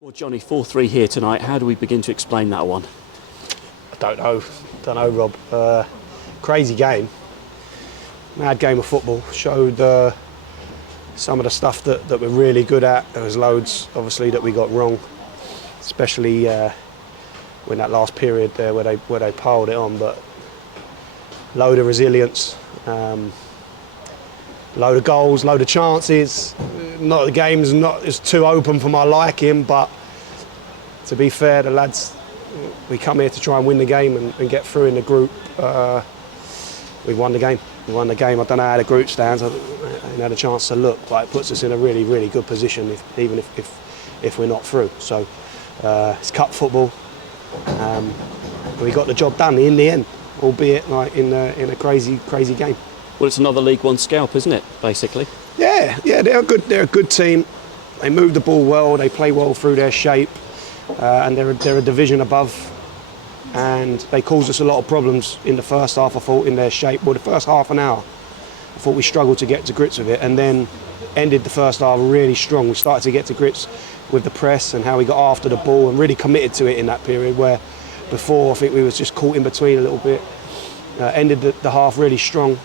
Well, Johnny, 4-3 here tonight. How do we begin to explain that one? I don't know, Rob. Crazy game. Mad game of football. Showed some of the stuff that we're really good at. There was loads, obviously, that we got wrong, especially when that last period there where they piled it on. But load of resilience, load of goals, load of chances. Not the game's not as too open for my liking, but to be fair, the lads, we come here to try and win the game and get through in the group. We won the game. I don't know how the group stands. I haven't had a chance to look, but it puts us in a really, really good position, even if we're not through. So it's cup football. We got the job done in the end, albeit like in a crazy game. Well, it's another League One scalp, isn't it, basically? Yeah, they're good. They're a good team. They move the ball well. They play well through their shape, and they're a division above. And they caused us a lot of problems in the first half. I thought in their shape. Well, the first half an hour, I thought we struggled to get to grips with it, and then ended the first half really strong. We started to get to grips with the press and how we got after the ball and really committed to it in that period. Where before I think we was just caught in between a little bit. Ended the half really strong.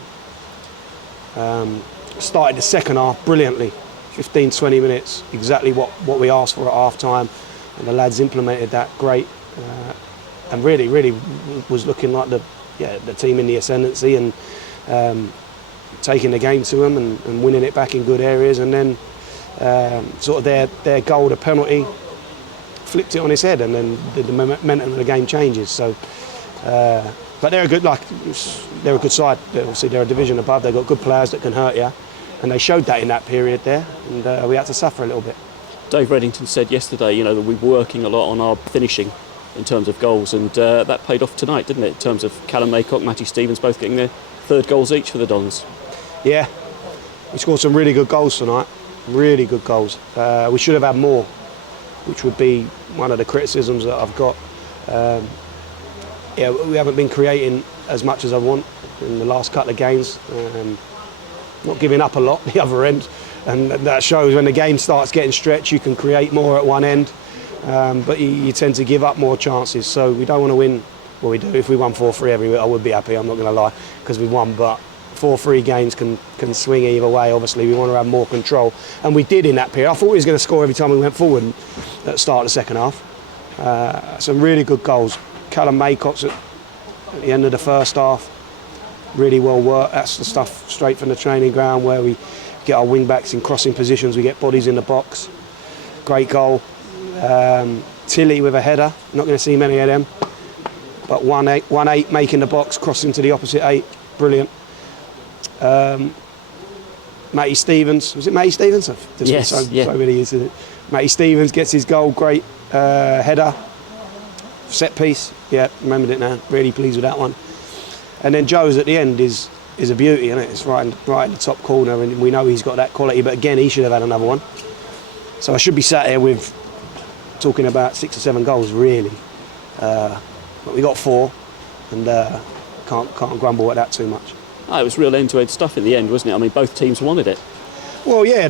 Started the second half brilliantly, 15-20 minutes, exactly what we asked for at half time, and the lads implemented that great, and really was looking like the team in the ascendancy, and taking the game to them and winning it back in good areas, and then sort of their goal, the penalty, flipped it on its head, and then the momentum of the game changes. So. But they're a good side. Obviously, they're a division above. They've got good players that can hurt you, and they showed that in that period there. And we had to suffer a little bit. Dave Reddington said yesterday, that we were working a lot on our finishing in terms of goals, and that paid off tonight, didn't it? In terms of Callum Maycock, Matty Stevens both getting their third goals each for the Dons. Yeah, we scored some really good goals tonight. Really good goals. We should have had more, which would be one of the criticisms that I've got. We haven't been creating as much as I want in the last couple of games. Not giving up a lot the other end, and that shows when the game starts getting stretched. You can create more at one end, but you tend to give up more chances. So we don't want to win. Well, we do. If we won 4-3 every week, I would be happy. I'm not going to lie, because we won. But 4-3 games can swing either way. Obviously, we want to have more control, and we did in that period. I thought we was going to score every time we went forward at the start of the second half. Some really good goals. Callum Maycock's at the end of the first half, really well worked. That's the stuff straight from the training ground where we get our wing backs in crossing positions, we get bodies in the box. Great goal. Tilly with a header, not going to see many of them, but 1-8 making the box, crossing to the opposite 8, brilliant. Matty Stevens, was it Matty Stevens? Yes, so many years, isn't it? Matty Stevens gets his goal, great header. Set piece, yeah, remembered it now. Really pleased with that one. And then Joe's at the end is a beauty, isn't it? It's right in the top corner, and we know he's got that quality. But again, he should have had another one. So I should be sat here with talking about 6 or 7 goals, really. But we got 4, and can't grumble at that too much. Oh, it was real end-to-end stuff in the end, wasn't it? I mean, both teams wanted it. Well, yeah,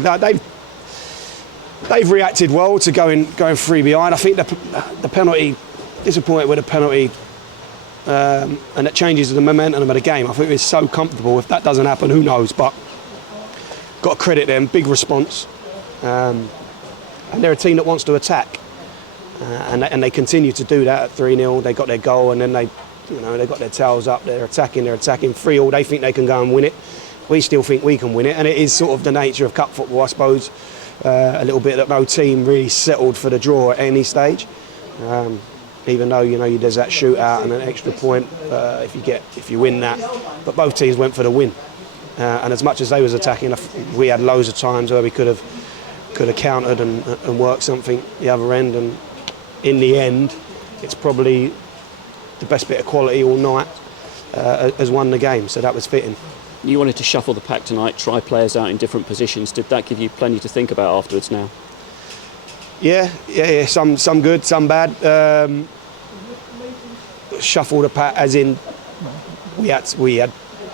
they've reacted well to going 3 behind. I think the penalty. Disappointed with a penalty, and it changes the momentum of the game. I think it's so comfortable. If that doesn't happen, who knows? But got to credit them, big response, and they're a team that wants to attack, and they continue to do that at 3-0. They got their goal, and then they got their tails up. They're attacking 3-3. They think they can go and win it. We still think we can win it, and it is sort of the nature of cup football, I suppose. A little bit that no team really settled for the draw at any stage. Even though there's that shootout and an extra point if you win that, but both teams went for the win, and as much as they was attacking, we had loads of times where we could have countered and worked something the other end, and in the end, it's probably the best bit of quality all night has won the game. So that was fitting. You wanted to shuffle the pack tonight, try players out in different positions. Did that give you plenty to think about afterwards now? Yeah. Some good, some bad. Shuffle the pack, as in we had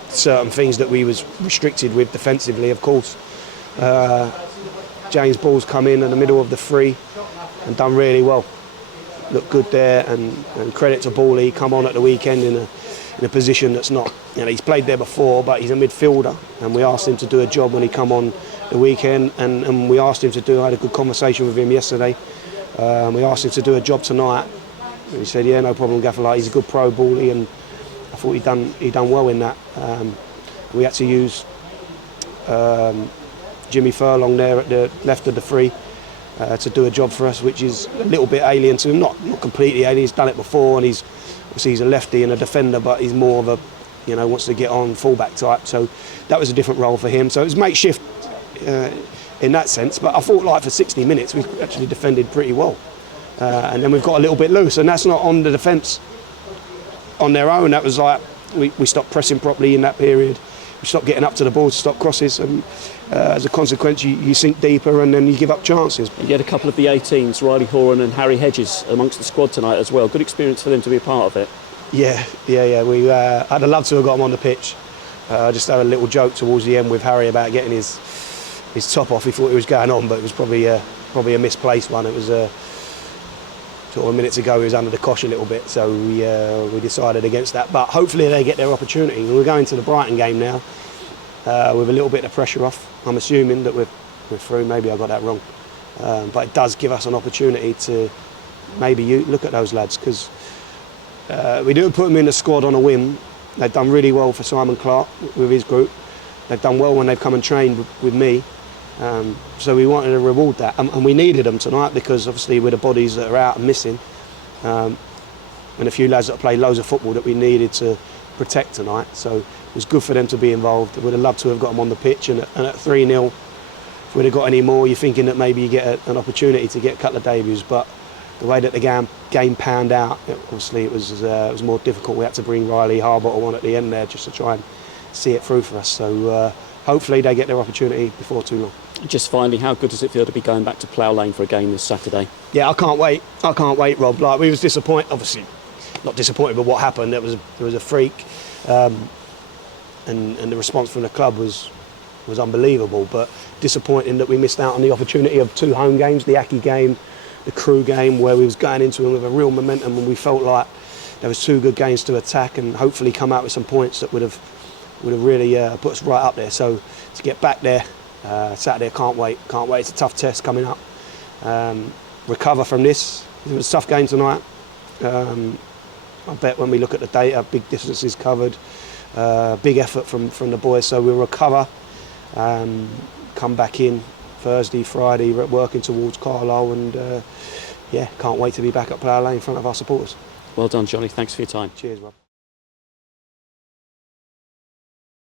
certain things that we was restricted with defensively, of course. James Ball's come in the middle of the 3. and done really well. Looked good there, and credit to Bally. He come on at the weekend in a position that's not, he's played there before, but he's a midfielder, and we asked him to do a job when he come on the weekend, and we asked him to do. I had a good conversation with him yesterday. We asked him to do a job tonight. And he said, "Yeah, no problem, Gaffer. Like, he's a good pro, Bally," and I thought he done well in that. We had to use Jimmy Furlong there at the left of the free to do a job for us, which is a little bit alien to him. Not completely alien. He's done it before, and he's a lefty and a defender, but he's more of a, wants to get on fullback type. So that was a different role for him. So it was makeshift in that sense. But I thought, like, for 60 minutes we actually defended pretty well, and then we've got a little bit loose, and that's not on the defence on their own. That was like we stopped pressing properly in that period. We stopped getting up to the ball to stop crosses, and as a consequence you sink deeper and then you give up chances. You had a couple of the 18s, Riley Horan and Harry Hedges, amongst the squad tonight as well. Good experience for them to be a part of it. Yeah. We I'd have loved to have got him on the pitch. I just had a little joke towards the end with Harry about getting his top off. He thought he was going on, but it was probably a misplaced one. It was sort of minutes ago he was under the cosh a little bit, so we decided against that. But hopefully they get their opportunity. We're going to the Brighton game now with a little bit of pressure off. I'm assuming that we're through. Maybe I got that wrong, but it does give us an opportunity to maybe look at those lads, because we didn't put them in the squad on a whim. They've done really well for Simon Clark with his group. They've done well when they've come and trained with me. So we wanted to reward that, and we needed them tonight, because obviously with the bodies that are out and missing, and a few lads that played loads of football that we needed to protect tonight. So it was good for them to be involved. I would have loved to have got them on the pitch, and at 3-0, if we'd have got any more, you're thinking that maybe you get an opportunity to get a couple of debuts. But the way that the game panned out, obviously it was more difficult. We had to bring Riley Harbottle on at the end there just to try and see it through for us. So hopefully they get their opportunity before too long. Just finally, how good does it feel to be going back to Plough Lane for a game this Saturday? Yeah, I can't wait, Rob. Like, we was disappointed, obviously not disappointed with what happened. There was a freak, and the response from the club was unbelievable. But disappointing that we missed out on the opportunity of 2 home games, the Aki game, the Crew game, where we was going into them with a real momentum, and we felt like there was 2 good games to attack and hopefully come out with some points that would have really put us right up there. So to get back there Saturday, can't wait. It's a tough test coming up. Recover from this. It was a tough game tonight. I bet when we look at the data, big distances covered, big effort from the boys. So we'll recover, come back in Thursday, Friday, working towards Carlisle, and can't wait to be back at Plough Lane in front of our supporters. Well done, Johnny. Thanks for your time. Cheers, Rob.